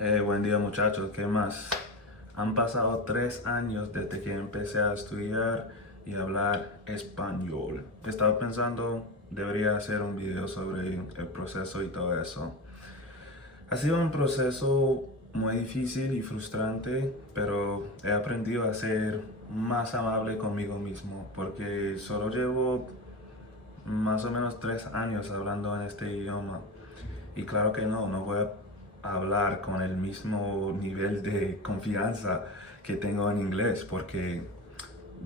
Buen día muchachos, ¿qué más? Han pasado 3 años desde que empecé a estudiar y hablar español. Estaba pensando, debería hacer un video sobre el proceso y todo eso. Ha sido un proceso muy difícil y frustrante, pero he aprendido a ser más amable conmigo mismo, porque solo llevo más o menos 3 años hablando en este idioma. Y claro que no voy a hablar con el mismo nivel de confianza que tengo en inglés, porque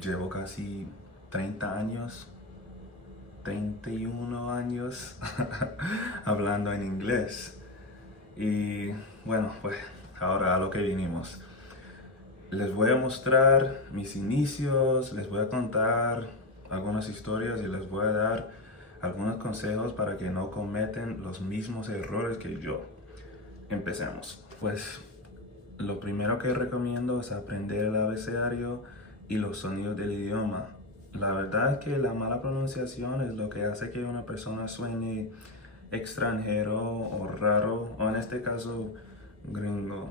llevo casi 30 años, 31 años hablando en inglés. Y bueno, pues ahora a lo que vinimos. Les voy a mostrar mis inicios, les voy a contar algunas historias y les voy a dar algunos consejos para que no cometen los mismos errores que yo. Empecemos. Pues lo primero que recomiendo es aprender el abecedario y los sonidos del idioma. La verdad es que la mala pronunciación es lo que hace que una persona suene extranjero o raro, o en este caso gringo.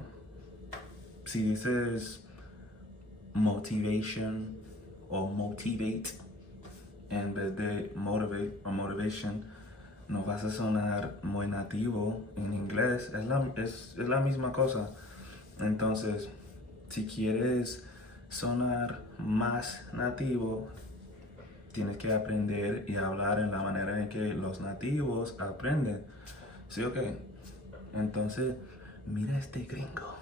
Si dices motivation o motivate en vez de motivate o motivation, no vas a sonar muy nativo en inglés. Es la misma cosa. Entonces, si quieres sonar más nativo, tienes que aprender y hablar en la manera en que los nativos aprenden. ¿Sí o qué? Entonces, mira este gringo.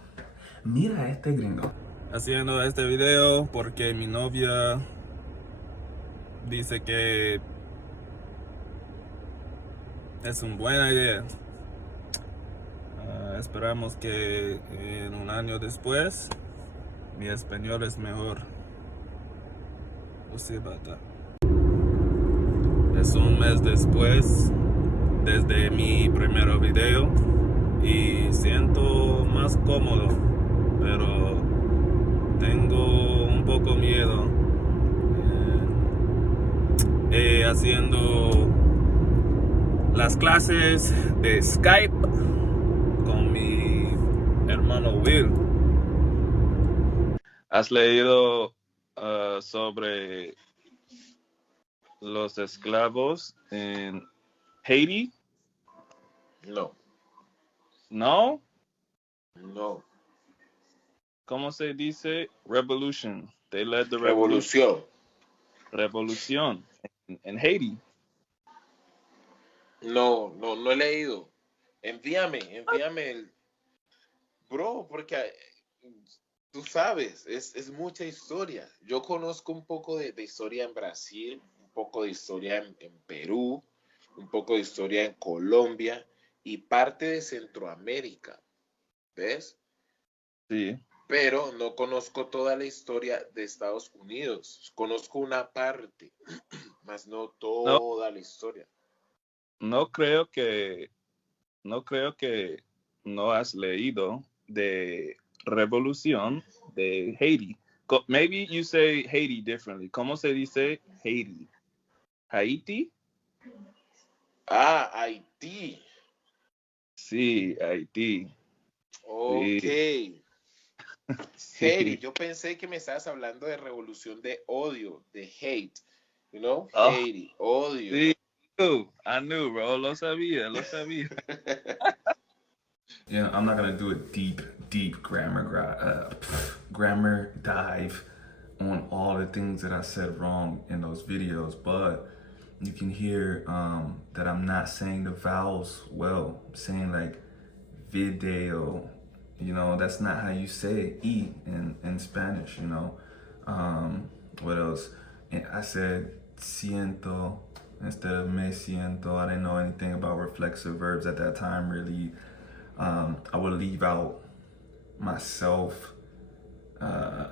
Mira este gringo. Haciendo este video porque mi novia dice que es una buena idea. Esperamos que en un año después mi español es mejor. We'll see about that. Es un mes después desde mi primer video y siento más cómodo, pero tengo un poco miedo haciendo las clases de Skype con mi hermano Will. ¿Has leído sobre los esclavos en Haití? No, ¿No? no. ¿Cómo se dice? Revolution. They led the revolution. Revolución en Haití. No he leído. Envíame el... Bro, porque tú sabes, es mucha historia. Yo conozco un poco de historia en Brasil, un poco de historia en Perú, un poco de historia en Colombia y parte de Centroamérica, ¿ves? Sí. Pero no conozco toda la historia de Estados Unidos. Conozco una parte, más no No, toda la historia. no creo que no has leído de revolución de Haití. Maybe you say Haiti differently. ¿Cómo se dice Haití? ¿Haití? Ah, Haití. Sí, Haití. Ok. Sí. Haiti. Sí. Yo pensé que me estabas hablando de revolución de odio, de hate. You know? Oh, Haiti, odio. sí. I knew, bro. Lo sabía. Yeah, I'm not gonna do a deep grammar dive on all the things that I said wrong in those videos, but you can hear that I'm not saying the vowels well. I'm saying like video, that's not how you say e in Spanish, What else? And I said siento instead of me siento. I didn't know anything about reflexive verbs at that time, really. I would leave out myself.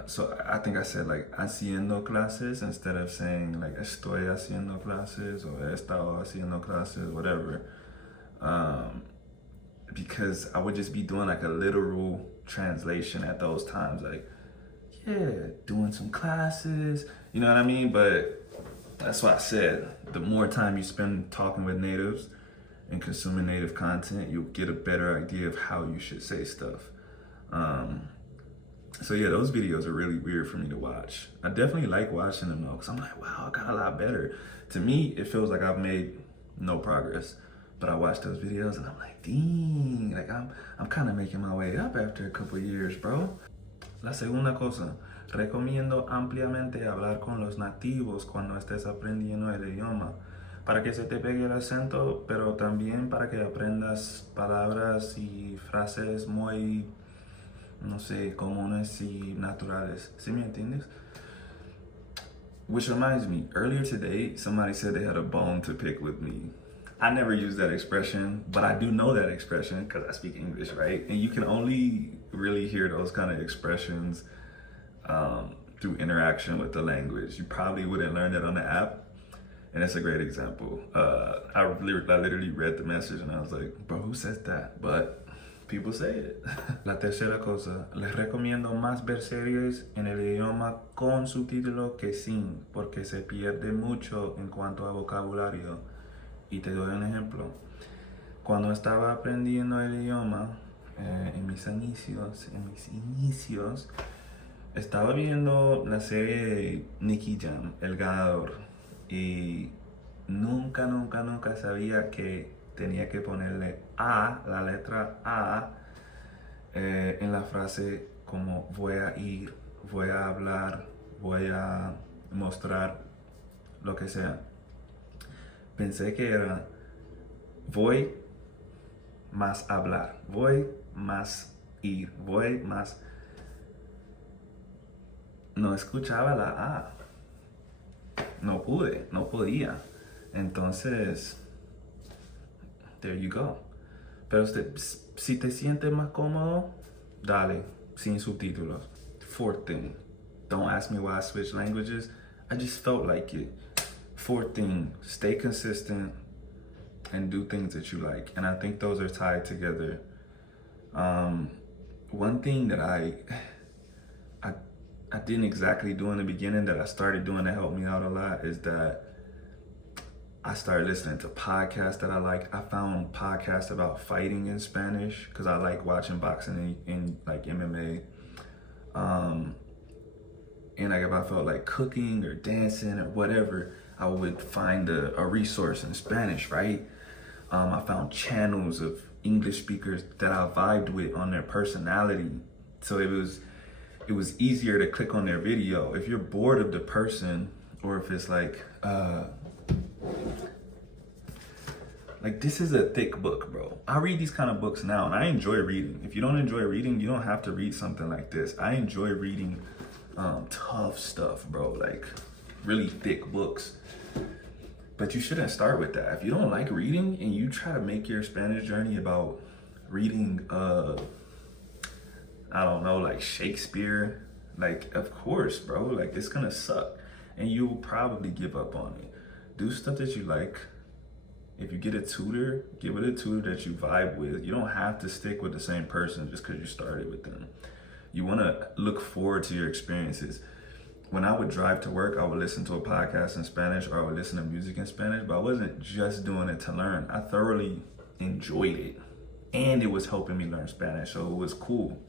So I think I said like haciendo clases instead of saying like estoy haciendo clases or he estado haciendo clases, whatever. Because I would just be doing like a literal translation at those times, like, yeah, doing some classes, you know what I mean? But that's why I said the more time you spend talking with natives and consuming native content, you'll get a better idea of how you should say stuff. Um, so yeah, those videos are really weird for me to watch. I definitely like watching them though, because I'm like, wow, I got a lot better. To me, it feels like I've made no progress. But I watch those videos and I'm like, dang, like I'm kind of making my way up after a couple years, bro. La segunda cosa, recomiendo ampliamente hablar con los nativos cuando estés aprendiendo el idioma, para que se te pegue el acento, pero también para que aprendas palabras y frases muy, no sé, comunes y naturales. ¿Sí me entiendes? Which reminds me, earlier today, somebody said they had a bone to pick with me. I never use that expression, but I do know that expression because I speak English, right? And you can only really hear those kind of expressions through interaction with the language. You probably wouldn't learn that on the app. And it's a great example. I literally read the message and I was like, bro, who says that? But people say it. La tercera cosa, les recomiendo más ver series en el idioma con subtítulos que sin, porque se pierde mucho en cuanto a vocabulario. Y te doy un ejemplo. Cuando estaba aprendiendo el idioma, en mis inicios, estaba viendo la serie de Nicky Jam, El Ganador, y nunca sabía que tenía que ponerle A, la letra A, en la frase como voy a ir, voy a hablar, voy a mostrar, lo que sea. Pensé que era voy más hablar, voy más ir, voy más... No escuchaba la A. No podía. Entonces, there you go. Pero si te sientes más cómodo, dale, sin subtítulos. Fourth thing, don't ask me why I switched languages. I just felt like it. Fourth thing, stay consistent and do things that you like. And I think those are tied together. One thing that I didn't exactly do in the beginning that I started doing that helped me out a lot is that I started listening to podcasts that I like. I found podcasts about fighting in Spanish because I like watching boxing and like MMA. And like if I felt like cooking or dancing or whatever, I would find a resource in Spanish, right? I found channels of English speakers that I vibed with on their personality. So it was easier to click on their video. If you're bored of the person, or if it's like this is a thick book, bro. I read these kind of books now and I enjoy reading. If you don't enjoy reading, you don't have to read something like this. I enjoy reading tough stuff, bro, like really thick books. But you shouldn't start with that. If you don't like reading and you try to make your Spanish journey about reading I don't know, like Shakespeare, like of course, bro, like it's gonna suck and you will probably give up on it. Do stuff that you like. If you get a tutor, give it a tutor that you vibe with. You don't have to stick with the same person just because you started with them. You want to look forward to your experiences. When I would drive to work, I would listen to a podcast in Spanish or I would listen to music in Spanish, but I wasn't just doing it to learn. I thoroughly enjoyed it and it was helping me learn Spanish, so it was cool.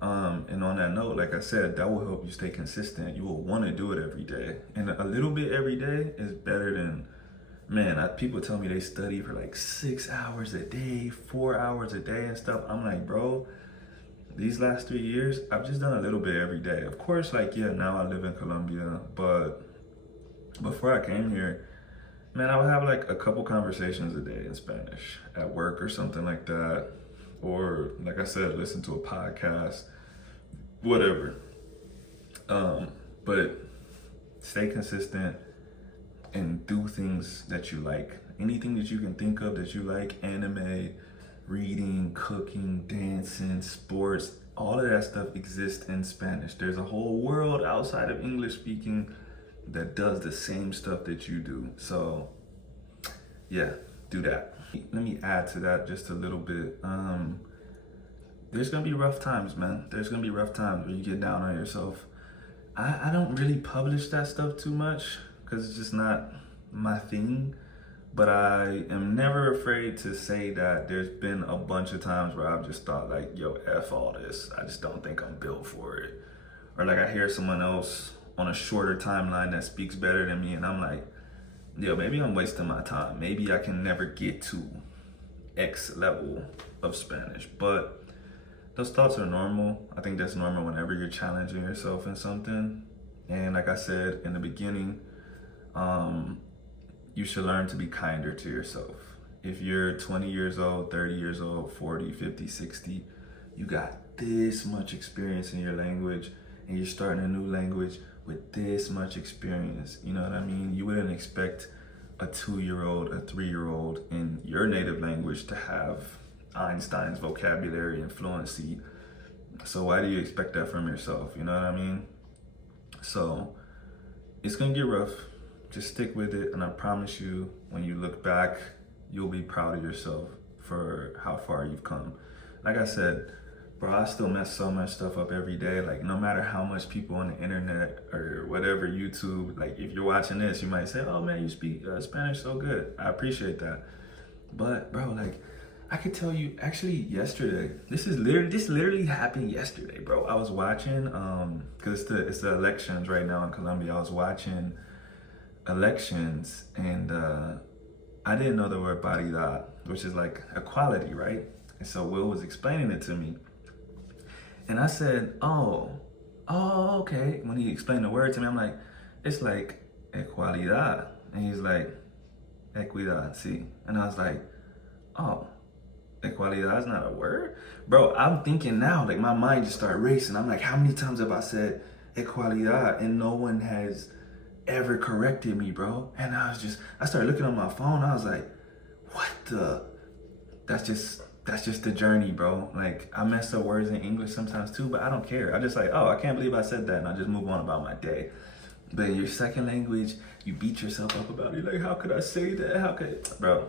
And on that note, like I said, that will help you stay consistent. You will want to do it every day. And a little bit every day is better than, people tell me they study for like 6 hours a day, 4 hours a day and stuff. I'm like, bro, these last 3 years, I've just done a little bit every day. Of course, now I live in Colombia, but before I came here, I would have like a couple conversations a day in Spanish at work or something like that. Or like I said, listen to a podcast, whatever. But stay consistent and do things that you like. Anything that you can think of that you like, anime, reading, cooking, dancing, sports, all of that stuff exists in Spanish. There's a whole world outside of English speaking that does the same stuff that you do. So yeah, do that. Let me add to that just a little bit. There's gonna be rough times, man. There's gonna be rough times where you get down on yourself. I don't really publish that stuff too much because it's just not my thing. but I am never afraid to say that there's been a bunch of times where I've just thought like, yo, F all this. I just don't think I'm built for it. Or like I hear someone else on a shorter timeline that speaks better than me and I'm like, yo, maybe I'm wasting my time. Maybe I can never get to X level of Spanish. But those thoughts are normal. I think that's normal whenever you're challenging yourself in something. And like I said in the beginning, you should learn to be kinder to yourself. If you're 20 years old, 30 years old, 40, 50, 60, you got this much experience in your language and you're starting a new language with this much experience. You know what I mean? You wouldn't expect a 2-year-old, a 3-year-old in your native language to have Einstein's vocabulary and fluency. So why do you expect that from yourself? You know what I mean? So it's gonna get rough. Just stick with it, and I promise you, when you look back, you'll be proud of yourself for how far you've come. Like I said, bro, I still mess so much stuff up every day. Like, no matter how much people on the internet or whatever, YouTube, like if you're watching this, you might say, oh man, you speak Spanish so good. I appreciate that. But bro, like, I could tell you, actually yesterday, this literally happened yesterday, bro. I was watching, cause it's the elections right now in Colombia. I was watching elections and I didn't know the word paridad, which is like equality, right? And so Will was explaining it to me. And I said, oh, okay. When he explained the word to me, I'm like, it's like equalidad. And he's like, equidad, see? And I was like, oh, equalidad is not a word? Bro, I'm thinking now, like my mind just started racing. I'm like, how many times have I said equalidad and no one has ever corrected me, bro? And I started looking on my phone. I was like, what the? That's just the journey, bro. Like, I mess up words in English sometimes too, but I don't care. I'm just like, oh, I can't believe I said that, and I just move on about my day. But in your second language, you beat yourself up about it. Like, how could I say that? How could, bro?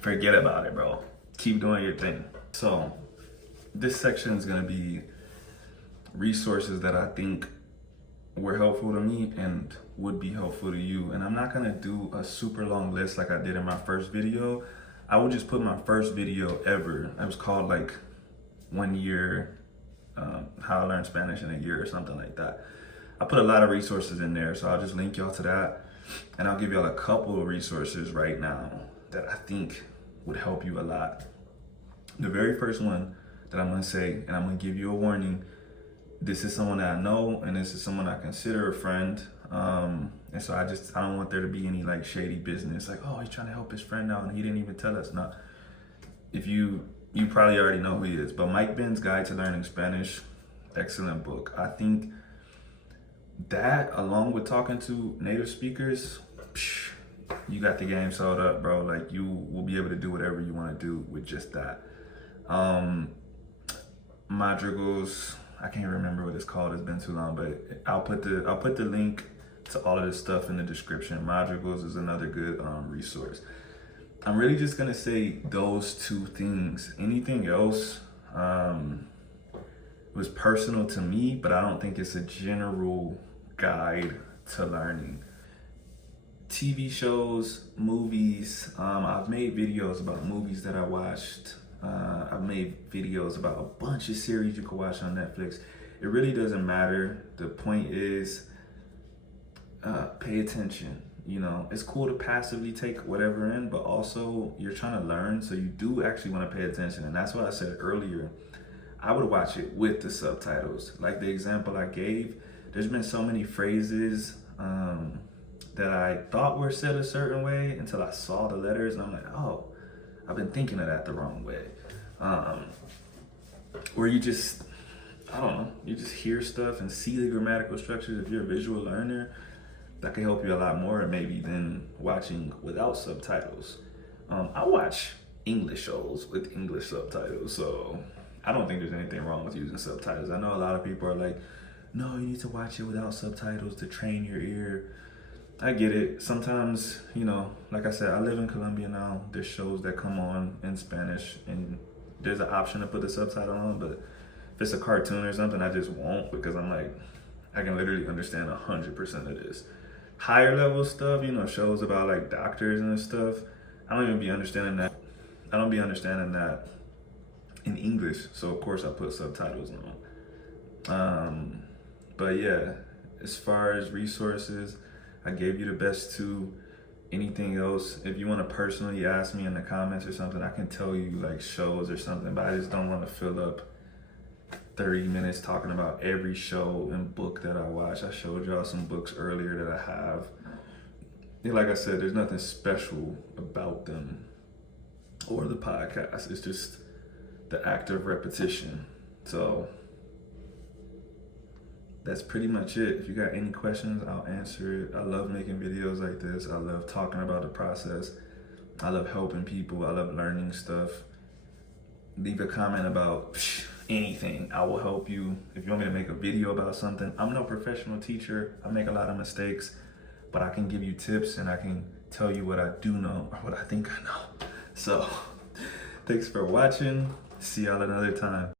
Forget about it, bro. Keep doing your thing. So, this section is gonna be resources that I think were helpful to me and would be helpful to you. And I'm not gonna do a super long list like I did in my first video. I would just put my first video ever. It was called like 1 year, how I learned Spanish in a year or something like that. I put a lot of resources in there, so I'll just link y'all to that. And I'll give y'all a couple of resources right now that I think would help you a lot. The very first one that I'm gonna say, and I'm gonna give you a warning, this is someone that I know, and this is someone I consider a friend. And so I don't want there to be any like shady business, like, oh, he's trying to help his friend out and he didn't even tell us. No, if you probably already know who he is, but Mike Ben's Guide to Learning Spanish, excellent book. I think that, along with talking to native speakers, you got the game sold up, bro. Like, you will be able to do whatever you want to do with just that. Madrigals, I can't remember what it's called. It's been too long, but I'll put the link to all of this stuff in the description. Madrigals is another good resource. I'm really just gonna say those two things. Anything else was personal to me, but I don't think it's a general guide to learning. TV shows, movies. I've made videos about movies that I watched. I've made videos about a bunch of series you can watch on Netflix. It really doesn't matter. The point is, pay attention. You know, it's cool to passively take whatever in, but also you're trying to learn, so you do actually want to pay attention. And that's what I said earlier. I would watch it with the subtitles. Like the example I gave, there's been so many phrases that I thought were said a certain way until I saw the letters, and I'm like, oh, I've been thinking of that the wrong way. Or you just, I don't know, you just hear stuff and see the grammatical structures. If you're a visual learner, that can help you a lot more maybe than watching without subtitles. I watch English shows with English subtitles, so I don't think there's anything wrong with using subtitles. I know a lot of people are like, no, you need to watch it without subtitles to train your ear. I get it. Sometimes, you know, like I said, I live in Colombia now. There's shows that come on in Spanish and there's an option to put the subtitle on, but if it's a cartoon or something, I just won't, because I'm like, I can literally understand 100% of this. Higher level stuff, you know, shows about like doctors and stuff, I don't even be understanding that. I don't be understanding that in English, so of course I put subtitles on. But yeah, as far as resources, I gave you the best two. Anything else, if you want to personally ask me in the comments or something, I can tell you like shows or something, but I just don't want to fill up 30 minutes talking about every show and book that I watch. I showed y'all some books earlier that I have. And like I said, there's nothing special about them or the podcast. It's just the act of repetition. So that's pretty much it. If you got any questions, I'll answer it. I love making videos like this. I love talking about the process. I love helping people. I love learning stuff. Leave a comment about anything. I will help you. If you want me to make a video about something, I'm no professional teacher. I make a lot of mistakes, but I can give you tips and I can tell you what I do know or what I think I know. So thanks for watching. See y'all another time.